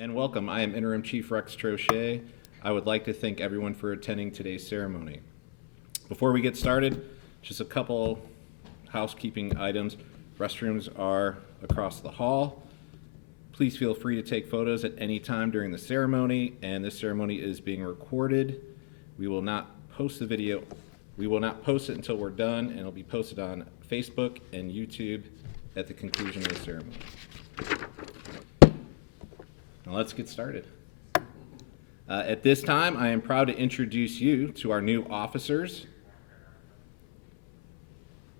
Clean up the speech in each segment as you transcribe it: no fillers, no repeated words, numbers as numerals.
And welcome. I am Interim Chief Rex Troche. I would like to thank everyone for attending today's ceremony. Before we get started, just a couple housekeeping items. Restrooms are across the hall. Please feel free to take photos at any time during the ceremony, and this ceremony is being recorded. We will not post the video. We will not post it until we're done, and it'll be posted on Facebook and YouTube at the conclusion of the ceremony. Now let's get started. At this time, I am proud to introduce you to our new officers.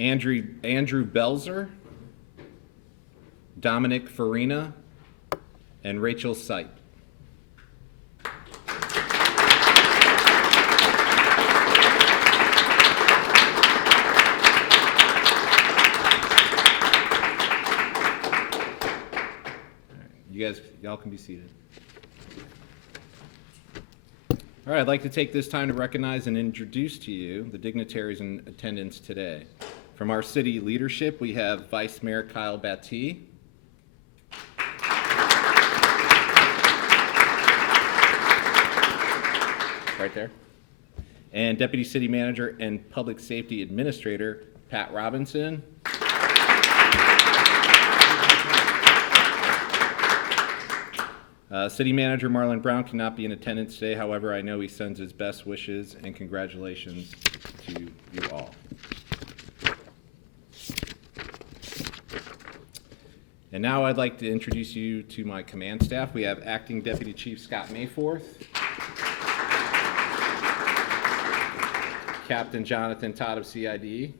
Andrew Belzer, Dominic Farina, and Rachel Sipe. Y'all can be seated. All right, I'd like to take this time to recognize and introduce to you the dignitaries in attendance today. From our city leadership, we have Vice Mayor Kyle Batty, right there, and Deputy City Manager and Public Safety Administrator Pat Robinson. City Manager Marlon Brown cannot be in attendance today. However, I know he sends his best wishes and congratulations to you all. And now I'd like to introduce you to my command staff. We have Acting Deputy Chief Scott Mayforth, Captain Jonathan Todd of CID,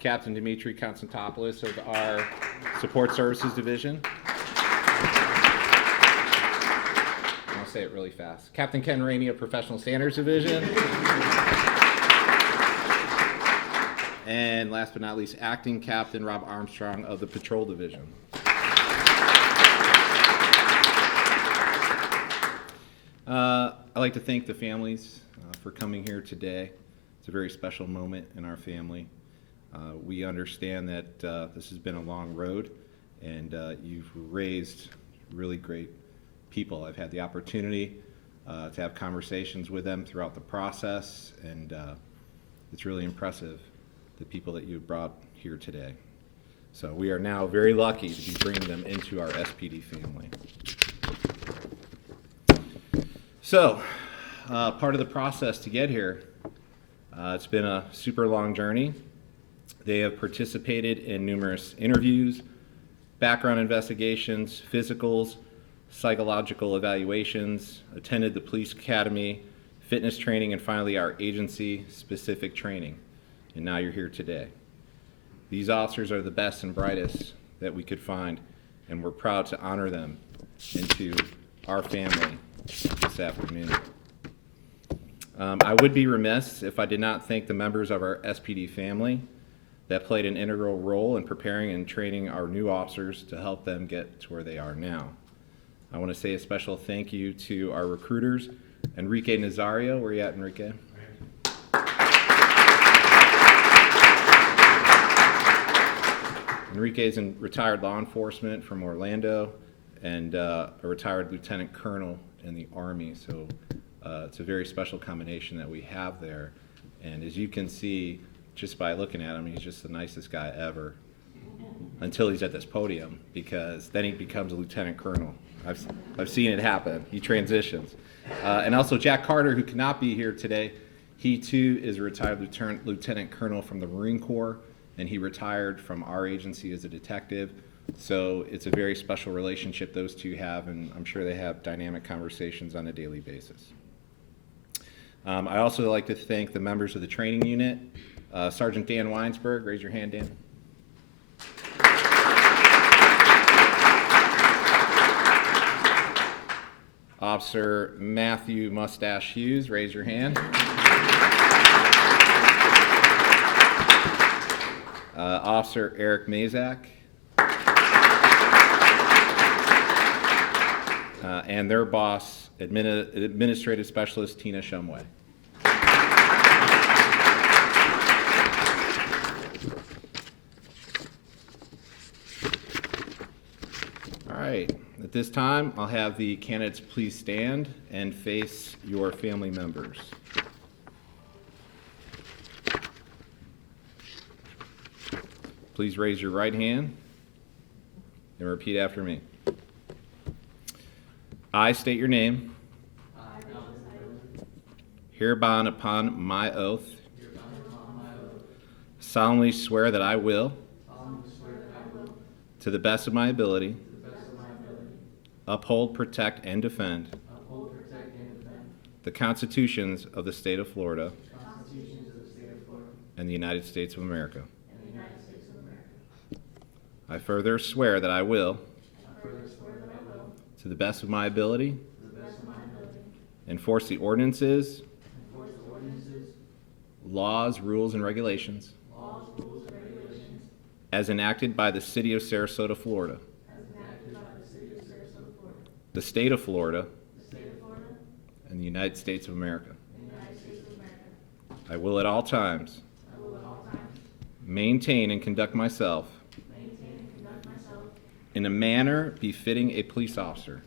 Captain Dimitri Konstantopoulos of our Support Services Division. I'll say it really fast. Captain Ken Rainey of Professional Standards Division. And last but not least, Acting Captain Rob Armstrong of the Patrol Division. I'd like to thank the families for coming here today. It's a very special moment in our family. We understand that this has been a long road, and you've raised really great people. I've had the opportunity to have conversations with them throughout the process, and it's really impressive, the people that you've brought here today. So we are now very lucky to be bringing them into our SPD family. So, part of the process to get here, it's been a super long journey. They have participated in numerous interviews, background investigations, physicals, psychological evaluations, attended the police academy, fitness training, and finally our agency-specific training. And now you're here today. These officers are the best and brightest that we could find, and we're proud to honor them into our family this afternoon. I would be remiss if I did not thank the members of our SPD family that played an integral role in preparing and training our new officers to help them get to where they are now. I want to say a special thank you to our recruiters, Enrique Nazario. Where are you at, Enrique? Enrique is in retired law enforcement from Orlando and a retired lieutenant colonel in the Army. So it's a very special combination that we have there. And as you can see, just by looking at him, he's just the nicest guy ever until he's at this podium, because then he becomes a lieutenant colonel. I've seen it happen. He transitions. And also Jack Carter, who cannot be here today, he too is a retired lieutenant colonel from the Marine Corps, and he retired from our agency as a detective. So it's a very special relationship those two have, and I'm sure they have dynamic conversations on a daily basis. I also like to thank the members of the training unit. Sergeant Dan Weinsberg, raise your hand, Dan. Officer Matthew Mustache Hughes, raise your hand. Officer Eric Mazak. And their boss, Administrative Specialist Tina Shumway. this time, I'll have the candidates please stand and face your family members. Please raise your right hand and repeat after me. I state your name. Hereby upon my oath, solemnly swear that I will, to the best of my ability, uphold, protect, and defend the constitutions of the state of Florida and the United States of America. I further swear that I will, to the best of my ability, enforce the ordinances, laws, rules, and regulations as enacted by the City of Sarasota, Florida, the State of Florida, and the United States of America. I will at all times maintain and conduct myself in a manner befitting a police officer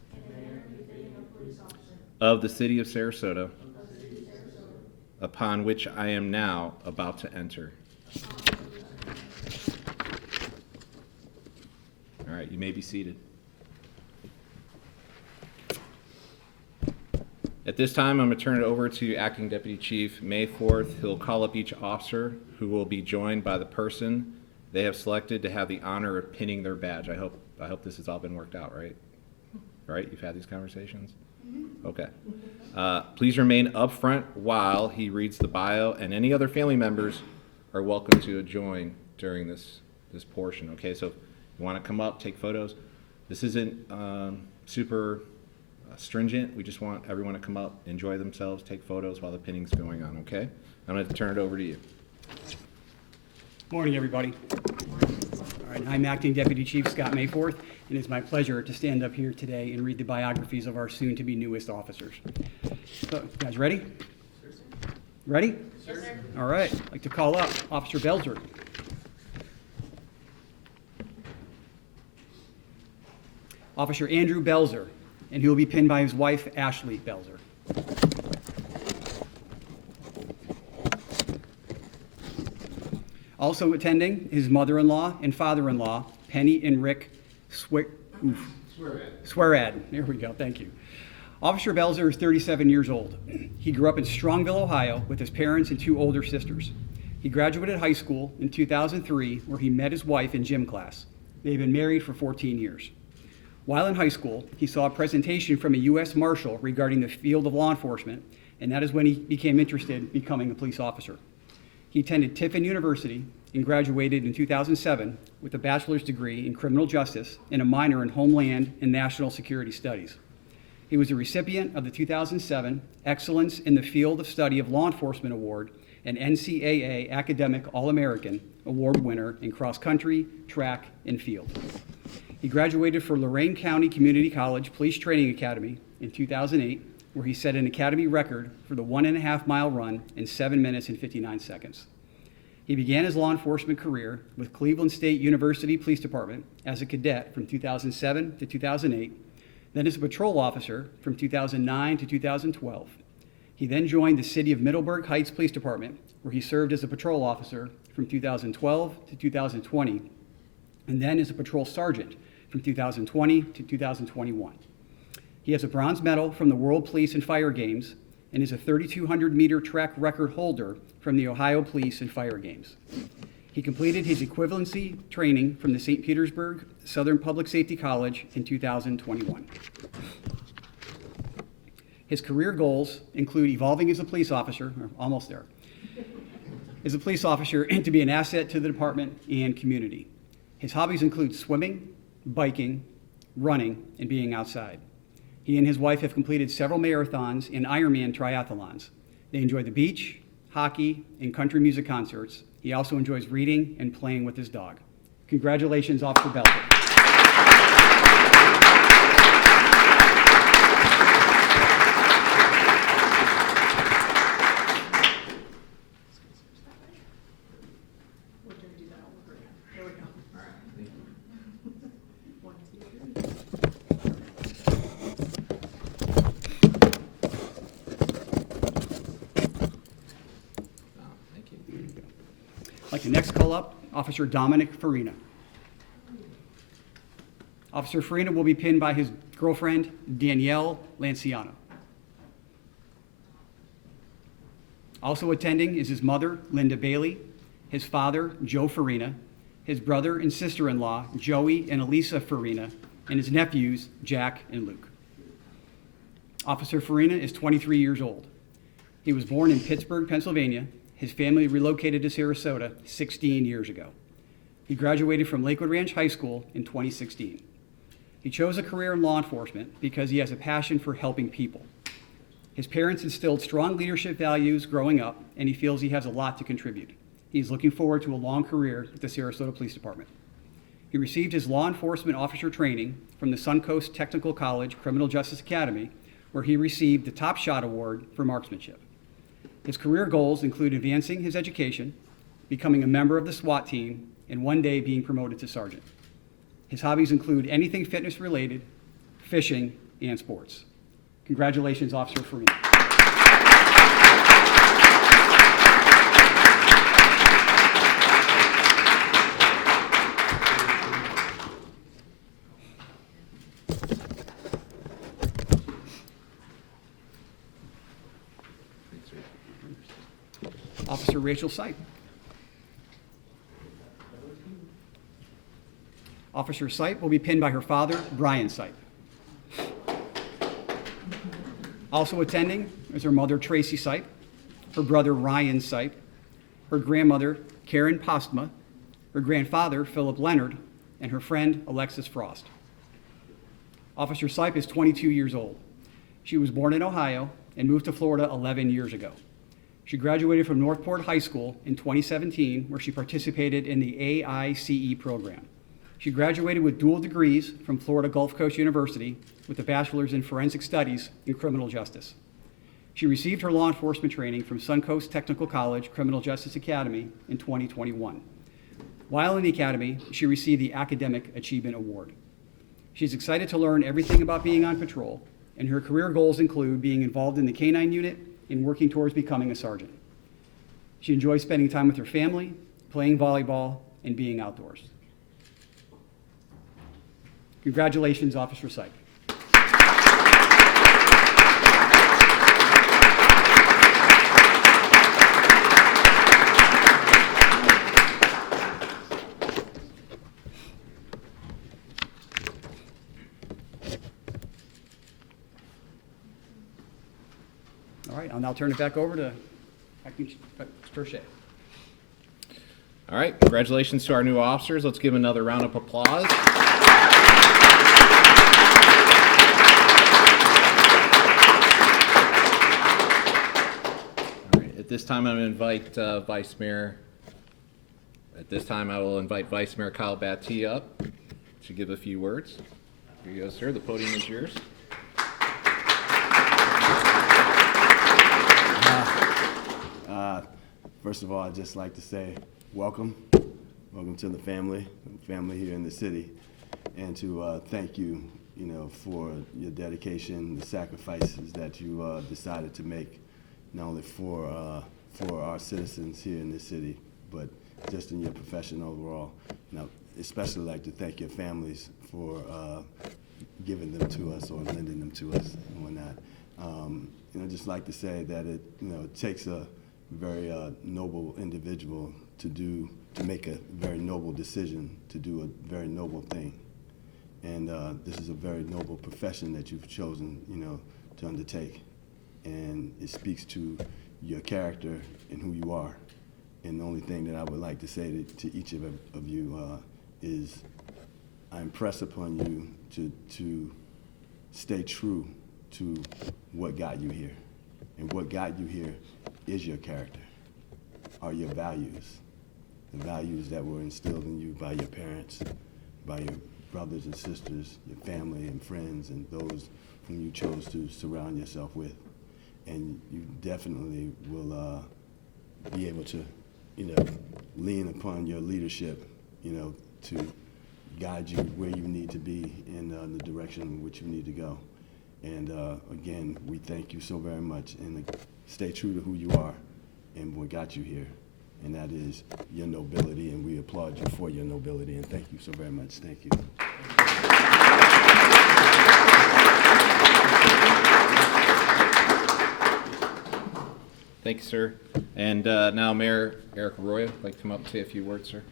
of the City of Sarasota, upon which I am now about to enter. All right, you may be seated. At this time, I'm going to turn it over to Acting Deputy Chief Mayforth. He'll call up each officer who will be joined by the person they have selected to have the honor of pinning their badge. I hope this has all been worked out, right? Right? You've had these conversations? Okay. Please remain up front while he reads the bio, and any other family members are welcome to join during this portion. Okay, so if you want to come up, take photos. This isn't super stringent. We just want everyone to come up, enjoy themselves, take photos while the pinning's going on, okay? I'm going to turn it over to you. Morning, everybody. All right, I'm Acting Deputy Chief Scott Mayforth, and it's my pleasure to stand up here today and read the biographies of our soon-to-be newest officers. So, you guys ready? Ready? Yes, sir. All right, I'd like to call up Officer Belzer. Officer Andrew Belzer, and he will be pinned by his wife, Ashley Belzer. Also attending, his mother-in-law and father-in-law, Penny and Rick Swearad. There we go, thank you. Officer Belzer is 37 years old. He grew up in Strongville, Ohio, with his parents and two older sisters. He graduated high school in 2003, where he met his wife in gym class. They've been married for 14 years. While in high school, he saw a presentation from a U.S. Marshal regarding the field of law enforcement, and that is when he became interested in becoming a police officer. He attended Tiffin University and graduated in 2007 with a bachelor's degree in criminal justice and a minor in Homeland and National Security Studies. He was a recipient of the 2007 Excellence in the Field of Study of Law Enforcement Award and NCAA Academic All-American Award winner in cross country, track, and field. He graduated from Lorain County Community College Police Training Academy in 2008, where he set an academy record for the 1.5-mile run in 7 minutes and 59 seconds. He began his law enforcement career with Cleveland State University Police Department as a cadet from 2007 to 2008, then as a patrol officer from 2009 to 2012. He then joined the City of Middleburg Heights Police Department, where he served as a patrol officer from 2012 to 2020, and then as a patrol sergeant from 2020 to 2021. He has a bronze medal from the World Police and Fire Games and is a 3,200-meter track record holder from the Ohio Police and Fire Games. He completed his equivalency training from the St. Petersburg Southern Public Safety College in 2021. His career goals include evolving as a police officer, or almost there, as a police officer and to be an asset to the department and community. His hobbies include swimming, biking, running, and being outside. He and his wife have completed several marathons and Ironman triathlons. They enjoy the beach, hockey, and country music concerts. He also enjoys reading and playing with his dog. Congratulations, Officer Belzer. I'd like to next call up Officer Dominic Farina. Officer Farina will be pinned by his girlfriend, Danielle Lanciano. Also attending is his mother, Linda Bailey, his father, Joe Farina, his brother and sister-in-law, Joey and Elisa Farina, and his nephews, Jack and Luke. Officer Farina is 23 years old. He was born in Pittsburgh, Pennsylvania. His family relocated to Sarasota 16 years ago. He graduated from Lakewood Ranch High School in 2016. He chose a career in law enforcement because he has a passion for helping people. His parents instilled strong leadership values growing up, and he feels he has a lot to contribute. He's looking forward to a long career with the Sarasota Police Department. He received his law enforcement officer training from the Suncoast Technical College Criminal Justice Academy, where he received the Top Shot Award for marksmanship. His career goals include advancing his education, becoming a member of the SWAT team, and one day being promoted to sergeant. His hobbies include anything fitness related, fishing, and sports. Congratulations, Officer Farina. Officer Rachel Sipe. Officer Sipe will be pinned by her father, Brian Sipe. Also attending is her mother, Tracy Sipe, her brother, Ryan Sipe, her grandmother, Karen Postma, her grandfather, Philip Leonard, and her friend, Alexis Frost. Officer Sipe is 22 years old. She was born in Ohio and moved to Florida 11 years ago. She graduated from Northport High School in 2017, where she participated in the AICE program. She graduated with dual degrees from Florida Gulf Coast University with a bachelor's in forensic studies in criminal justice. She received her law enforcement training from Suncoast Technical College Criminal Justice Academy in 2021. While in the academy, she received the Academic Achievement Award. She's excited to learn everything about being on patrol, and her career goals include being involved in the K-9 unit and working towards becoming a sergeant. She enjoys spending time with her family, playing volleyball, and being outdoors. Congratulations, Officer Sipe. All right, I'll now turn it back over to Acting Troche. All right, congratulations to our new officers. Let's give another round of applause. At this time, I'm going to invite Vice Mayor. At this time, I will invite Vice Mayor Kyle Batty up to give a few words. Here you go, sir. The podium is yours. First of all, I'd just like to say welcome. Welcome to the family here in the city, and to thank you, for your dedication, the sacrifices that you decided to make, not only for our citizens here in this city, but just in your profession overall. Now, especially like to thank your families for giving them to us or lending them to us and whatnot. Just like to say that it takes a very noble individual to make a very noble decision, to do a very noble thing. And this is a very noble profession that you've chosen, to undertake. And it speaks to your character and who you are. And the only thing that I would like to say to each of you is I impress upon you to stay true to what got you here. And what got you here is your character, are your values, the values that were instilled in you by your parents, by your brothers and sisters, your family and friends, and those whom you chose to surround yourself with. And you definitely will be able to, lean upon your leadership, to guide you where you need to be in the direction in which you need to go. And again, we thank you so very much, and stay true to who you are and what got you here. and that is your nobility, and we applaud you for your nobility, and thank you so very much. Thank you. Thank you, sir. And now Mayor Eric Arroyo would like to come up and say a few words, sir.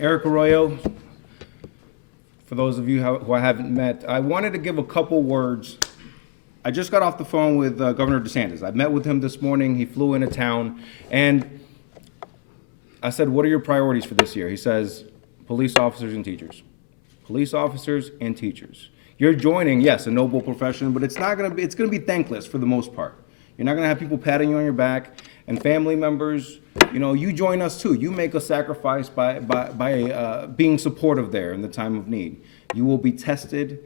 Eric Arroyo, for those of you who I haven't met, I wanted to give a couple words. I just got off the phone with Governor DeSantis. I met with him this morning. He flew into town, and I said, what are your priorities for this year? He says, police officers and teachers. Police officers and teachers. You're joining, yes, a noble profession, but it's gonna be thankless for the most part. You're not gonna have people patting you on your back, and family members, you join us too. You make a sacrifice by being supportive there in the time of need. You will be tested.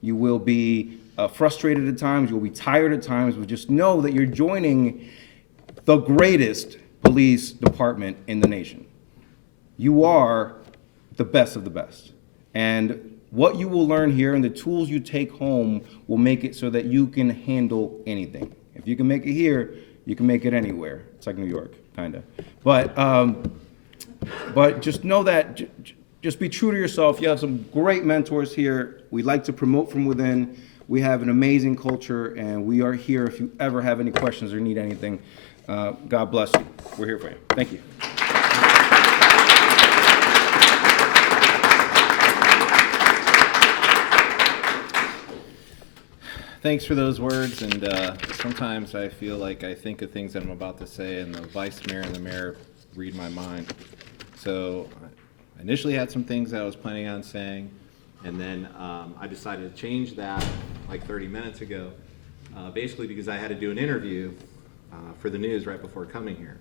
You will be frustrated at times. You will be tired at times, but just know that you're joining the greatest police department in the nation. You are the best of the best. And what you will learn here and the tools you take home will make it so that you can handle anything. If you can make it here, you can make it anywhere. It's like New York, kind of. But just know that, just be true to yourself. You have some great mentors here. We like to promote from within. We have an amazing culture, and we are here if you ever have any questions or need anything. God bless you. We're here for you. Thank you. Thanks for those words, and sometimes I feel like I think of things that I'm about to say, and the vice mayor and the mayor read my mind. So I initially had some things that I was planning on saying, and then I decided to change that like 30 minutes ago, basically because I had to do an interview for the news right before coming here.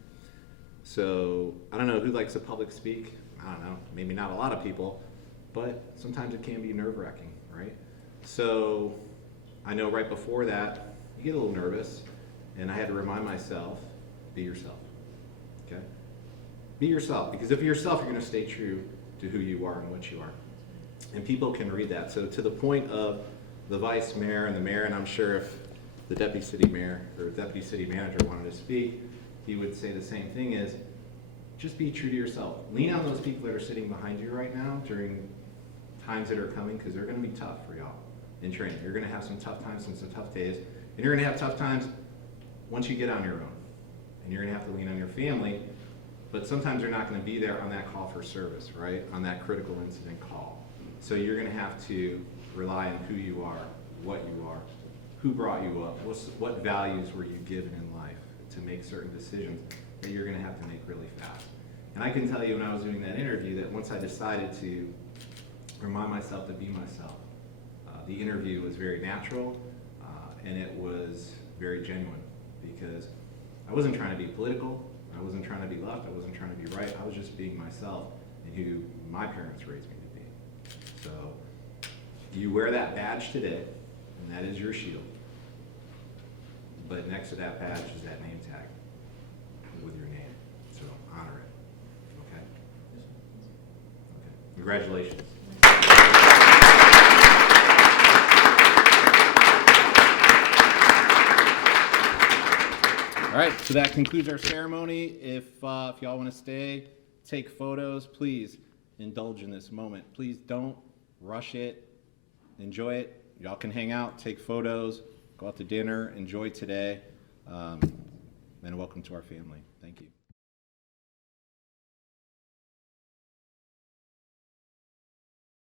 So I don't know who likes to public speak. I don't know, maybe not a lot of people, but sometimes it can be nerve-wracking, right? So I know right before that, you get a little nervous, and I had to remind myself, be yourself, okay? Be yourself, because if you're yourself, you're gonna stay true to who you are and what you are. And people can read that. So to the point of the vice mayor and the mayor, and I'm sure if the deputy city mayor or deputy city manager wanted to speak, he would say the same thing is, just be true to yourself. Lean on those people that are sitting behind you right now during times that are coming, because they're gonna be tough for y'all in training. You're gonna have some tough times and some tough days, and you're gonna have tough times once you get on your own. And you're gonna have to lean on your family, but sometimes they're not gonna be there on that call for service, right? On that critical incident call. So you're gonna have to rely on who you are, what you are, who brought you up, what values were you given in life to make certain decisions that you're gonna have to make really fast. And I can tell you when I was doing that interview that once I decided to remind myself to be myself, the interview was very natural, and it was very genuine, because I wasn't trying to be political, I wasn't trying to be left, I wasn't trying to be right, I was just being myself and who my parents raised me to be. So you wear that badge today, and that is your shield. But next to that badge is that name tag with your name, so honor it, okay? Okay, congratulations. All right, so that concludes our ceremony. If y'all want to stay, take photos, please indulge in this moment. Please don't rush it. Enjoy it. Y'all can hang out, take photos, go out to dinner, enjoy today, and welcome to our family. Thank you.